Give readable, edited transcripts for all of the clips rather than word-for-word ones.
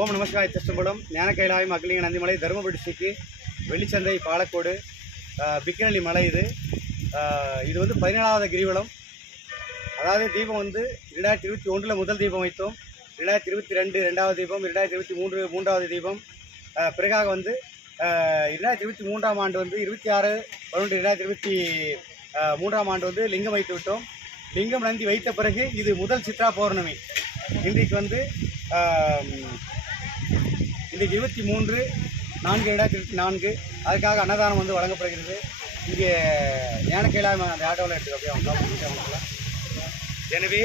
ஓம் நமஸ்கார திருச்சம்பலம் ஞானக்கைலாயம் அக்லிங்க Nandimalai Dharmapuri district வெள்ளிச்சந்தை பாலக்கோடு பிக்கனலி மலை. இது வந்து 17வது கிரிவலம். அதாவது தீபம் வந்து 2021 முதல் தீபம் வைத்தோம், 2022 2வது தீபம், 2023 3வது தீபம். பிறகாக வந்து 2023ஆம் ஆண்டு வந்து 26/11/2023ஆம் ஆண்டு வந்து லிங்கம் வைத்து விட்டோம். லிங்கம் நந்தி வைத்த பிறகு இது முதல் சித்ரா பௌர்ணமி. இன்றைக்கு வந்து இன்றைக்கு 23/4/2024 அதுக்காக அன்னதானம் வந்து வழங்கப்படுகிறது. இங்கே ஞானக்கைலாயம் அந்த ஆட்டோவில் எடுத்துக்க அப்படியே அவங்க அவங்களாம். எனவே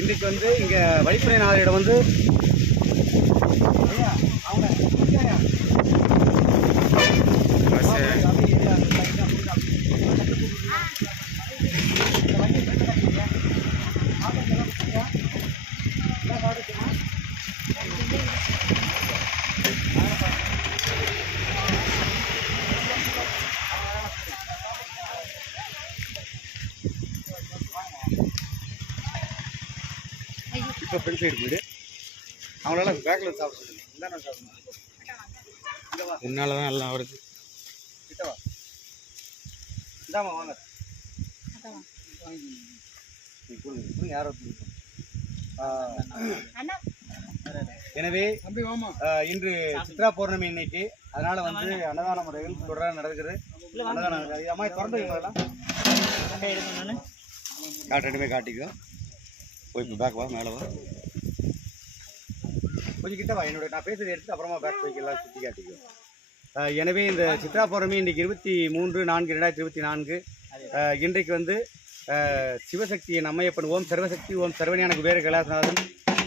இன்றைக்கு வந்து இங்கே வழிப்படை நாளிடம் வந்து அவங்க இப்போ ஃப்ரெண்ட் சைடு போயிடு. அவங்களால பேக்கில் சாப்பிட சொல்லுங்க. என்ன சாப்பிடணும் என்னால் தான் எல்லாம் வருது. கிட்டவா இந்தாமா வாங்க கொடுங்க யாரோ. எனவே இன்று சித்ரா பௌர்ணமி இன்னைக்கு, அதனால வந்து அன்னதான முறைகள் தொடர்ந்து நடக்குது. அன்னதானம் அம்மா திறந்து எல்லாம் காட்டுமே காட்டிக்கோ. போய் இப்போ பேக் வா, மேலே வா, கொஞ்சம் கிட்ட வா. நான் பேசுறதை எடுத்து அப்புறமா பேக் போய்க்கெல்லாம் சுற்றி காட்டிக்கோ. எனவே இந்த சித்ரா பௌர்ணமி இன்றைக்கு 23/4/2024. இன்றைக்கு வந்து சிவசக்தியின் அம்மையப்பன் ஓம் சர்வசக்தி ஓம் சர்வஞான குபேர கைலாசநாதன்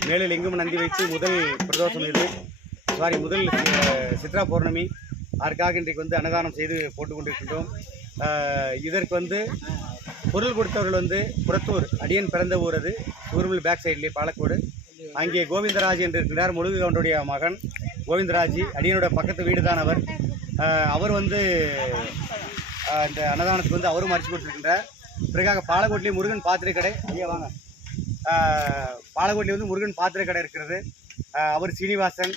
மேலே லிங்கம் நந்தி வைத்து முதல் பிரதோஷம் இது, முதல் சித்ரா பௌர்ணமி. அதற்காக இன்றைக்கு வந்து அன்னதானம் செய்து போட்டு கொண்டிருக்கின்றோம். இதற்கு வந்து பொருள் கொடுத்தவர்கள் வந்து புறத்தூர், அடியன் பிறந்த ஊர், அது ஊர்மில் பேக் சைட்லேயே பாலக்கோடு. அங்கே கோவிந்தராஜ் என்று இருக்கிறார், முழுகு கவுண்டருடைய மகன் கோவிந்தராஜ். அடியனோட பக்கத்து வீடு தான் அவர். அவர் வந்து இந்த அன்னதானத்துக்கு வந்து அவரும் அரிசி கொடுத்துருக்கின்றார். பிறகாக பாலக்கோட்டிலே முருகன் பாத்திரை கடை, ஐயா வாங்க, பாலக்கோட்டிலே வந்து முருகன் பாத்திரை கடை இருக்கிறது, அவர் சீனிவாசன்.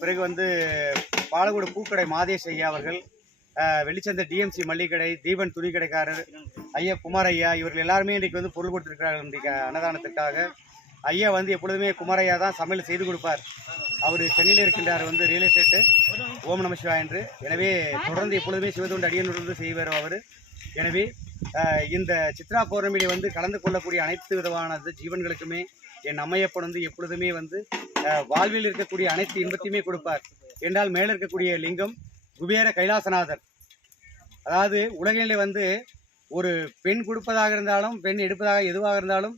பிறகு வந்து பாலக்கோடு பூக்கடை மாதேஷ் ஐயா அவர்கள், வெள்ளிச்சந்தை டிஎம்சி மல்லிகடை, தீபன் துணி கடைக்காரர் ஐயா குமார் ஐயா, இவர்கள் எல்லாருமே இன்றைக்கு வந்து பொருள் கொடுத்துருக்கிறார்கள் இன்றைக்கு அன்னதானத்திற்காக. ஐயா வந்து எப்பொழுதுமே குமாரையா தான் சமையல் செய்து கொடுப்பார். அவர் சென்னையில் இருக்கின்றார், வந்து ரியல் எஸ்டேட்டு. ஓம் நம சிவாய என்று. எனவே தொடர்ந்து எப்பொழுதுமே சிவத்தொண்டு அடியனுடன் செய்வார் அவர். எனவே இந்த சித்ரா பௌர்ணமியிலே வந்து கலந்து கொள்ளக்கூடிய அனைத்து விதமான ஜீவன்களுக்குமே என் அம்மையப்பன் வந்து எப்பொழுதுமே வந்து வாழ்வில் இருக்கக்கூடிய அனைத்து இன்பத்தையுமே கொடுப்பார். என்றால் மேலே இருக்கக்கூடிய லிங்கம் குபேர கைலாசநாதர். அதாவது உலகிலே வந்து ஒரு பெண் கொடுப்பதாக இருந்தாலும், பெண் எடுப்பதாக எதுவாக இருந்தாலும்,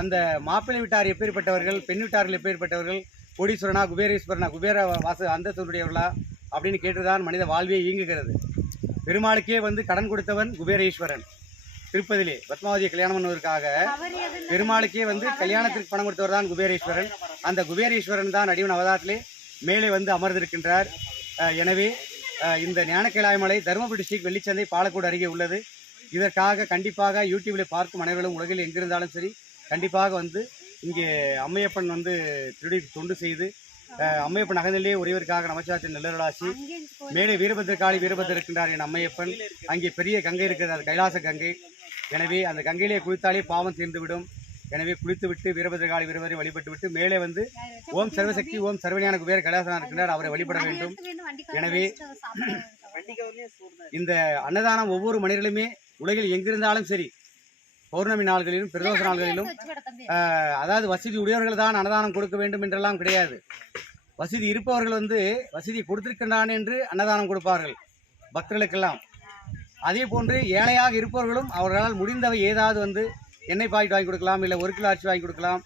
அந்த மாப்பிள்ளை வீட்டார் எப்பேற்பட்டவர்கள், பெண் வீட்டார்கள் எப்பேற்பட்டவர்கள், கோடீஸ்வரனா குபேரேஸ்வரனா, குபேர வாச அந்தஸ்துடையவர்களா அப்படின்னு கேட்டுதான் மனித வாழ்வே இயங்குகிறது. பெருமாளுக்கே வந்து கடன் கொடுத்தவன் குபேரேஸ்வரன். திருப்பதிலே பத்மாவதியை கல்யாணம் பண்ணுவதற்காக பெருமாளுக்கே வந்து கல்யாணத்திற்கு பணம் கொடுத்தவர் தான் குபேரேஸ்வரன். அந்த குபேரேஸ்வரன் தான் அடிவன் அவதாரத்திலே மேலே வந்து அமர்ந்திருக்கின்றார். எனவே இந்த ஞானக்கைலாயமலை தருமபுரி டிஸ்ட்ரிக்ட் வெள்ளிச்சந்தை பாலக்கோடு அருகே உள்ளது. இதற்காக கண்டிப்பாக யூடியூப்பில் பார்க்கும் அனைவர்களும் உலகில் எங்கிருந்தாலும் சரி கண்டிப்பாக வந்து இங்கே அம்மையப்பன் வந்து திருடி தொண்டு செய்து அம்மையப்பன் அகநிலையே உரியவருக்காக நமச்சிவாயத்தின் நல்லருளாசி. மேலே வீரபத்திரகாளி வீரபத்திர இருக்கின்றார் என் அம்மையப்பன். அங்கே பெரிய கங்கை இருக்கிறது, அது கைலாச கங்கை. எனவே அந்த கங்கையிலே குளித்தாலே பாவம் தீர்ந்துவிடும். எனவே குளித்துவிட்டு வீரபத்திரகாளி வீரவரை வழிபட்டு விட்டு மேலே வந்து ஓம் சர்வசக்தி ஓம் சர்வஞான குபேர கைலாசனார் இருக்கின்றார், அவரை வழிபட வேண்டும். எனவே இந்த அன்னதானம் ஒவ்வொரு மனிதர்களுமே உலகில் எங்கிருந்தாலும் சரி பௌர்ணமி நாள்களிலும் பிரதோஷ நாள்களிலும், அதாவது வசதி உடையவர்கள் தான் அன்னதானம் கொடுக்க வேண்டும் என்றெல்லாம் கிடையாது. வசதி இருப்பவர்கள் வந்து வசதி கொடுத்திருக்கின்றான் என்று அன்னதானம் கொடுப்பார்கள் பக்தர்களுக்கெல்லாம். அதே போன்று ஏழையாக இருப்பவர்களும் அவர்களால் முடிந்தவை ஏதாவது வந்து எண்ணெய் பாக்கெட் வாங்கி கொடுக்கலாம், இல்லை 1 கிலோ அரிசி வாங்கி கொடுக்கலாம்.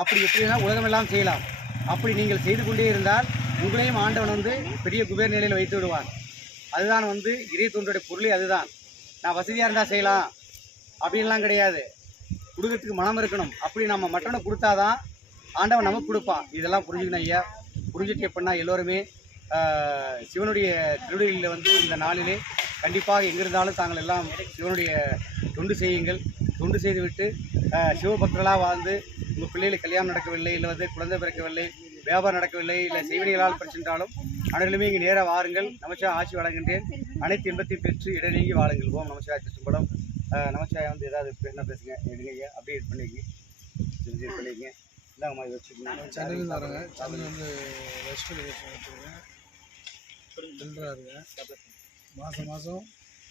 அப்படி எப்படின்னா உலகமெல்லாம் செய்யலாம். அப்படி நீங்கள் செய்து கொண்டே இருந்தால் உங்களையும் ஆண்டவன் வந்து பெரிய குபேர் நிலையில் வைத்து விடுவான். அதுதான் வந்து இறை தொண்டுடைய பொருளே அதுதான். நான் வசதியாக இருந்தால் செய்யலாம் அப்படின்லாம் கிடையாது. கொடுக்கறதுக்கு மனம் இருக்கணும். அப்படி நம்ம மற்றவனை கொடுத்தாதான் ஆண்டவன் நமக்கு கொடுப்பான். இதெல்லாம் புரிஞ்சுக்கணும் ஐயா. புரிஞ்சுட்டு எப்படின்னா எல்லோருமே சிவனுடைய திருவடிகளில் வந்து இந்த நாளிலே கண்டிப்பாக எங்கிருந்தாலும் தாங்கள் எல்லாம் சிவனுடைய தொண்டு செய்யுங்கள். தொண்டு செய்துவிட்டு சிவபக்தர்களாக வாழ்ந்து உங்கள் பிள்ளைகளுக்கு கல்யாணம் நடக்கவில்லை, இல்லை வந்து குழந்தை பிறக்கவில்லை, வியாபாரம் நடக்கவில்லை, இல்லை செய்வனிகளால் பிரச்சனைட்டாலும் அனைவருமே இங்கே நேராக வாருங்கள். நமச்சிவாய ஆட்சி வழங்குகின்றேன். அனைத்து இன்பத்தையும் பெற்று இடநீங்கி வாழுங்கள். ஓம் நமச்சிவாய திருச்சிம்பலம். நமச்சிவாய வந்து ஏதாவது என்ன பேசுங்க, எடுங்க, அப்படியே பண்ணிங்க, செஞ்சு பண்ணிங்க. இந்தாங்க மாதிரி வச்சுக்கோங்க. சென்னையில் வரேங்க. சென்னையில் வந்து ரெஸ்ட் வச்சுருக்கேன். பில்டராக இருக்கேன். மாதம்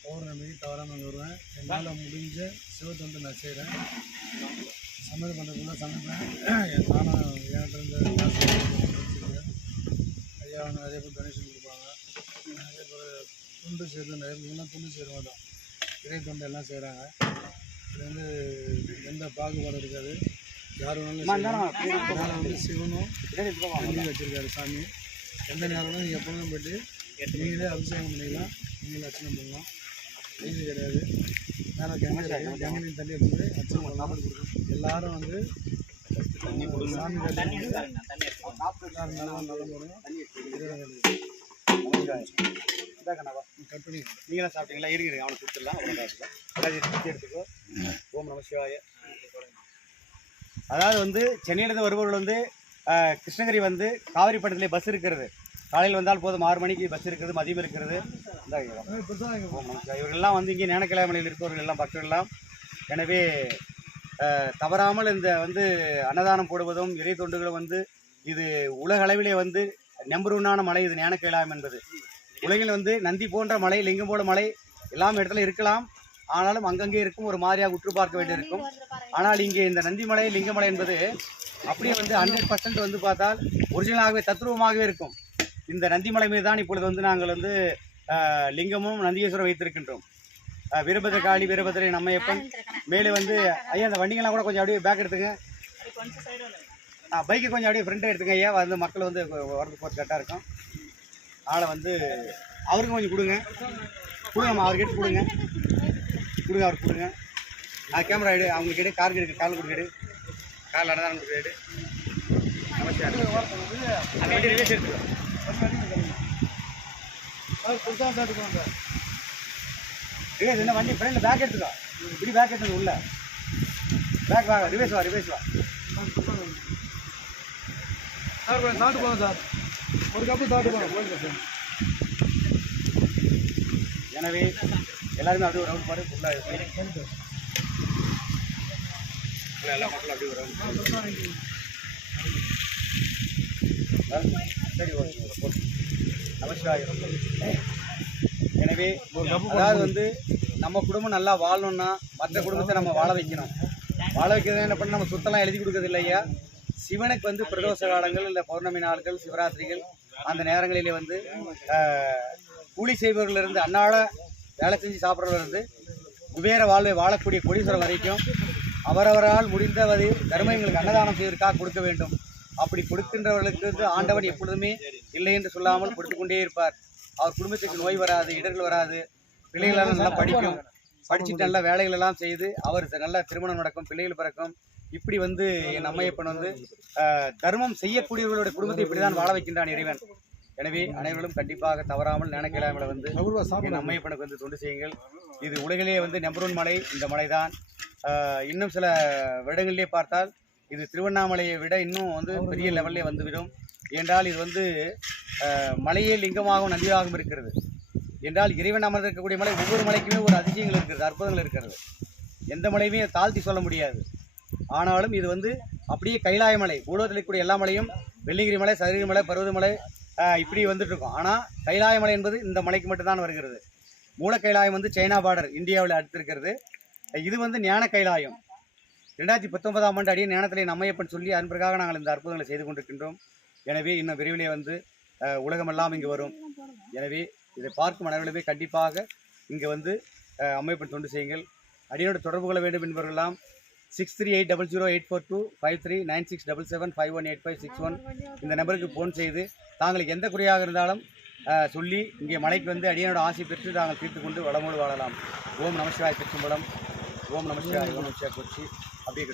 பௌர்ணமி தவறாமல் வருவேன். என்னால் முடிஞ்ச சிவத்தொண்டு நான் செய்கிறேன். சமையல் பண்ணுறதுக்குள்ள சமைப்பேன். நானும் என்கிட்ட இருந்த காசு வச்சுருக்கேன். ஐயா வந்து நிறைய பேர் டொனேஷன் கொடுப்பாங்க. நிறைய பேர் துண்டு செய்கிறது, நிறைய பேர்லாம் துண்டு செய்கிறவங்க தான் இறை தொண்டு எல்லாம் செய்கிறாங்க. இது வந்து எந்த பாகுபாடும் இருக்காது. யார் வேணாலும் மேலே வந்து சிவனும் தண்ணி வச்சுருக்காரு சாமி. எந்த நேரமும் நீங்கள் எப்பொழுதும் போய்ட்டு நீங்களே அபிஷேகம் பண்ணிக்கலாம், நீங்களே அர்ச்சனை பண்ணலாம். நீதி கிடையாது. மேலே கங்கை தண்ணி எடுத்து அர்ச்சனை பண்ணலாம். எல்லாரும் வந்து சாமி எல்லோரும் நல்ல முறையும் கட் பண்ணி நீங்களாம் சாப்பிட்டீங்களா? இருக்கிறீங்க, அவனை கொடுத்துடலாம். எடுத்துக்கோ. ஓம் நம சிவாய. அதாவது வந்து சென்னையிலேருந்து வருபவர்கள் வந்து கிருஷ்ணகிரி வந்து காவிரிப்பட்டத்திலே பஸ் இருக்கிறது. காலையில் வந்தால் போதும், 6 மணிக்கு பஸ் இருக்கிறது, மதியம் இருக்கிறது. இவர்கள்லாம் வந்து இங்கே ஞானக்கிழமையில் இருப்பவர்கள் எல்லாம் பக்தர்கள்லாம். எனவே தவறாமல் இந்த வந்து அன்னதானம் போடுவதும் இறை தொண்டுகளும் வந்து இது உலக அளவிலே வந்து நம்பர் 1 மலை இது ஞானக்கிழாயம் என்பது. உலகில் வந்து நந்தி போன்ற மலை, லிங்கம் போல மலை எல்லாம் இடத்துல இருக்கலாம். ஆனாலும் அங்கங்கே இருக்கும், ஒரு மாதிரியாக உற்று பார்க்க வேண்டியிருக்கும். ஆனால் இங்கே இந்த நந்திமலை லிங்கமலை என்பது அப்படியே வந்து 100% வந்து பார்த்தால் ஒரிஜினலாகவே தத்ரூபமாகவே இருக்கும். இந்த நந்திமலை மீது தான் இப்பொழுது வந்து நாங்கள் வந்து லிங்கமும் நந்தியேஸ்வரம் வைத்திருக்கின்றோம். வீரபத்ரகாளி, வீரபத்ரை, நம்மையப்பன். மேலே வந்து ஐயா அந்த வண்டிகள்லாம் கூட கொஞ்சம் அப்படியே பேக் எடுத்துங்க. பைக்கை கொஞ்சம் அப்படியே ஃப்ரெண்டை எடுத்துங்க ஐயா. வந்து மக்கள் வந்து வரதுக்கு போகிறது கரெக்டாக இருக்கும். ஆளை வந்து அவருக்கும் கொஞ்சம் கொடுங்க, அவருக்கு எடுத்து கொடுங்க, அவருக்கு கொடுங்க. கேமரா எடு, அவங்களுக்கு எடு, காருக்கு எடுக்கு, காலில் கொடுக்க எடு, காலில் அன்னதானம் கொடுக்க எடு. நமஸ்காரம். அந்த வண்டி ரிவேஸ் எடுத்துக்கோ. ரிவேஸ் என்ன வண்டி ஃப்ரெண்டில் பேக் எடுத்துக்கோ. இப்படி பேக் எடுத்துங்க, உள்ள பேக் வாங்க, ரிவேஸ் வா. சார் சாப்பிட்டு போங்க சார், ஒரு கப்பு சாப்பிட்டு போங்க. எனவே எல்லாருமே அப்படியே ஒரு ரவுண்ட் பாரு. ஃபுல்லாக எல்லா மக்களும் அப்படியே ஒரு ரவுண்ட். சரி, ஓகே. நமஸ்காரம். எனவே அதாவது வந்து நம்ம குடும்பம் நல்லா வாழணும்னா மற்ற குடும்பத்தை நம்ம வாழ வைக்கணும். வாழ வைக்கிறது என்ன பண்ண, நம்ம சுத்தலாம் எழுதி கொடுக்கறது இல்லையா. சிவனுக்கு வந்து பிரதோஷ காலங்கள், இல்லை பௌர்ணமி நாட்கள், சிவராத்திரிகள், அந்த நேரங்களிலே வந்து கூலி செய்பவர்களிருந்து, அன்னாட வேலை செஞ்சு சாப்பிட்றவர்லேருந்து குபேர வாழ்வை வாழக்கூடிய கோடீஸ்வரர் வரைக்கும் அவரவரால் முடிந்தவரை தர்மங்களுக்கு அன்னதானம் செய்வதற்காக கொடுக்க வேண்டும். அப்படி கொடுக்கின்றவர்களுக்கு வந்து ஆண்டவன் எப்பொழுதுமே இல்லை என்று சொல்லாமல் கொடுத்து கொண்டே இருப்பார். அவர் குடும்பத்துக்கு நோய் வராது, இடர்கள் வராது, பிள்ளைகளெல்லாம் நல்லா படிக்கும், படிச்சுட்டு நல்ல வேலைகள் எல்லாம் செய்து அவர் நல்ல திருமணம் நடக்கும், பிள்ளைகள் பிறக்கும். இப்படி வந்து என் அம்மையப்பன் வந்து தர்மம் செய்யக்கூடியவர்களுடைய குடும்பத்தை இப்படிதான் வாழ வைக்கின்றான் இறைவன். எனவே அனைவரும் கண்டிப்பாக தவறாமல் ஞானக்கிழமையில வந்து என் அம்மையப்பனுக்கு வந்து தொண்டு செய்யுங்கள். இது உலகிலேயே வந்து நம்பர் 1 மலை இந்த மலை தான். இன்னும் சில வருடங்களிலே பார்த்தால் இது திருவண்ணாமலையை விட இன்னும் வந்து பெரிய லெவல்லே வந்துவிடும். என்றால் இது வந்து மலையே லிங்கமாகவும் நந்தியாகவும் இருக்கிறது. என்றால் இறைவன் அமர்ந்திருக்கக்கூடிய மலை, ஒவ்வொரு மலைக்குமே ஒரு அதிசயங்கள் இருக்கிறது, அற்புதங்கள் இருக்கிறது. எந்த மலையுமே தாழ்த்தி சொல்ல முடியாது. ஆனாலும் இது வந்து அப்படியே கைலாய மலை, பூலோகத்தில் இருக்கக்கூடிய எல்லா மலையும் வெள்ளிங்கிரி மலை, சதுரகிரி மலை, பருவதமலை இப்படி வந்துட்டு இருக்கும். ஆனால் கைலாய மலை என்பது இந்த மலைக்கு மட்டும்தான் வருகிறது. மூல கைலாயம் வந்து சைனா பார்டர் இந்தியாவில் அடுத்திருக்கிறது. இது வந்து ஞான கைலாயம். 2019ஆம் ஆண்டு அடியே ஞானத்திலே நம்மையப்பன் சொல்லி அன்பிற்காக நாங்கள் இந்த அற்புதங்களை செய்து கொண்டிருக்கின்றோம். எனவே இன்னும் விரைவிலே வந்து உலகமெல்லாம் இங்கு வரும். எனவே இதை பார்க்கும் அனைவருமே கண்டிப்பாக இங்கே வந்து அம்மையப்பன் தொண்டு செய்யுங்கள். அடியோடு தொடர்பு கொள்ள வேண்டும் என்பவர்களெல்லாம் 638084396677518561 இந்த நம்பருக்கு ஃபோன் செய்து தாங்களுக்கு எந்த குறையாக இருந்தாலும் சொல்லி இங்கே மலைக்கு வந்து அடியனோட ஆசை பெற்று நாங்கள் தீர்த்து கொண்டு வளமோடு வாழலாம். ஓம் நமசிவாய் திருச்சிம்பலம். ஓம் நமசிவாய், ஓம் நமசிவாய் கொச்சி அப்படியே